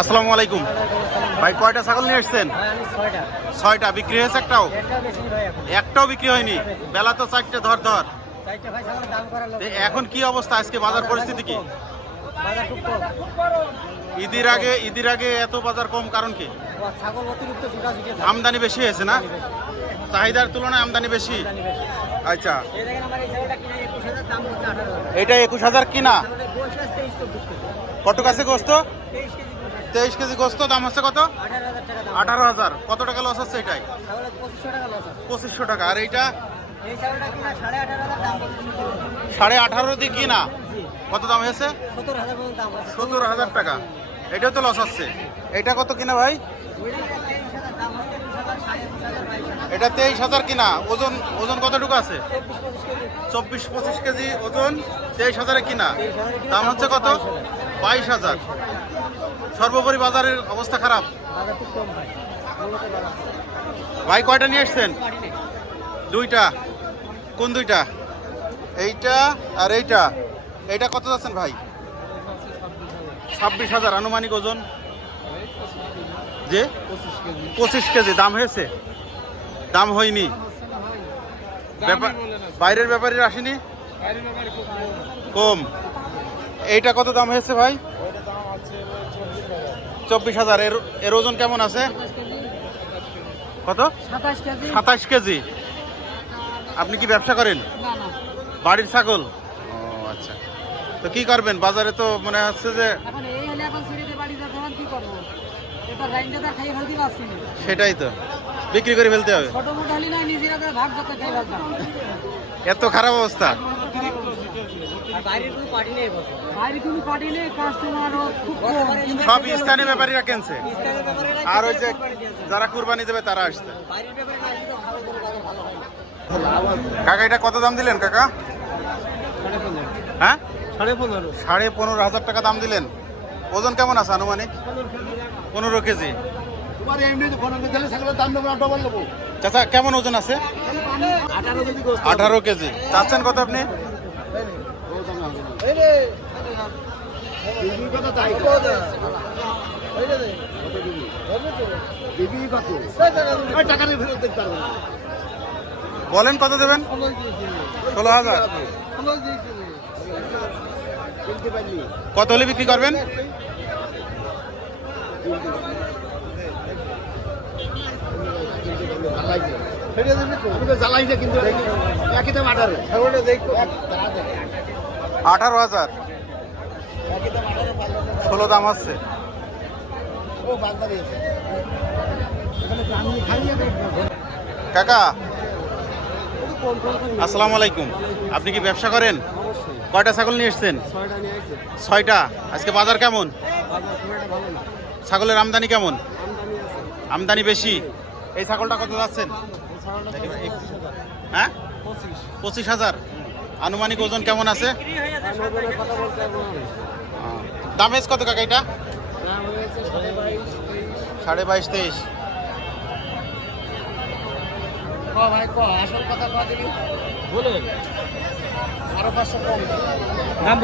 আসসালামু আলাইকুম। ভাই, কয়টা ছাগল নিয়ে এসছেন ছয়টা। বিক্রি হয়েছে একটাও? একটাও বিক্রি হয়নি? বেলা তো চারটে, ধর ধর। এখন কি অবস্থা? আজকে বাজার পরিস্থিতি কি? ঈদের আগে ঈদের আগে এত বাজার কম, কারণ কি? আমদানি বেশি হয়েছে না? চাহিদার তুলনায় আমদানি বেশি। আচ্ছা। এটা একুশ হাজার কিনা? কত কাছে গোস্ত? তেইশ কেজি গোস্ত দাম হচ্ছে কত? আঠারো হাজার। কত টাকা লস হচ্ছে এটাই? পঁচিশশো টাকা। আর এইটা? সাড়ে আঠারো দিয়ে কিনা? কত দাম হয়েছে? সত্তর হাজার টাকা। এটাও তো লস হচ্ছে। এটা কত কিনা ভাই? এটা তেইশ হাজার কিনা। ওজন ওজন কতটুকু আছে? চব্বিশ পঁচিশ কেজি। ওজন তেইশ হাজারে কিনা, দাম হচ্ছে কত? বাইশ হাজার। সর্বোপরি বাজারের অবস্থা খারাপ? ভাই, কয়টা নিয়ে এসছেন দুইটা। কোন দুইটা? এইটা আর এইটা। এইটা কত যাচ্ছেন ভাই? ছাব্বিশ হাজার আনুমানিক ওজন। যে? পঁচিশ কেজি। দাম হয়েছে? দাম হয়নি। বাইরের ব্যাপারীর আসেনি? কম। এইটা কত দাম হয়েছে ভাই? চব্বিশ হাজার। এর এর ওজন কেমন আছে? কত? সাতাশ কেজি। আপনি কি ব্যবসা করেন? বাড়ির ছাগল? ও আচ্ছা। তো কি করবেন? বাজারে তো মনে হচ্ছে যে সেটাই তো। বিক্রি করে ফেলতে হবে। এত খারাপ অবস্থা। বাইরের কোনো পার্টি নেই বাইরে কোনো পার্টি নেই কাস্টমার খুব সব স্থানীয় ব্যাপারীরা কেনছে। আর ওই যে যারা কুরবানি দেবে তারা আসছে। কাকা এটা কত দাম দিলেন কাকা? সাড়ে পনেরো। হ্যাঁ সাড়ে পনেরো হাজার টাকা দাম দিলেন। ওজন কেমন আছে আনুমানিক? পনেরো কেজি। এমনি ফোন দিলে ছাগলের দাম নেব না ডবল নেব। চাচা কেমন ওজন আছে? আঠারো কেজি আঠারো কেজি। চাচ্ছেন কত আপনি? বলেন কত দেবেন? ষোলো হাজার। কত হলে বিক্রি করবেন? আমি তো? জ্বালাই না কিন্তু একই দাম আঠারো আঠারো হাজার। ষোলো দাম আছে কাকা, আসসালামু আলাইকুম। আপনি কি ব্যবসা করেন? কয়টা ছাগল নিয়ে এসছেন? ছয়টা। আসছে আজকে বাজার কেমন? ছাগলের আমদানি কেমন? আমদানি বেশি। এই ছাগলটা কত যাচ্ছেন? হ্যাঁ? পঁচিশ হাজার। আনুমানিক ওজন কেমন আছে? দাম হয়েছে কত কাকা এটা? সাড়ে বাইশ তেইশ। আসল কথা কদিন বলে আরও পাঁচশো কম। দাম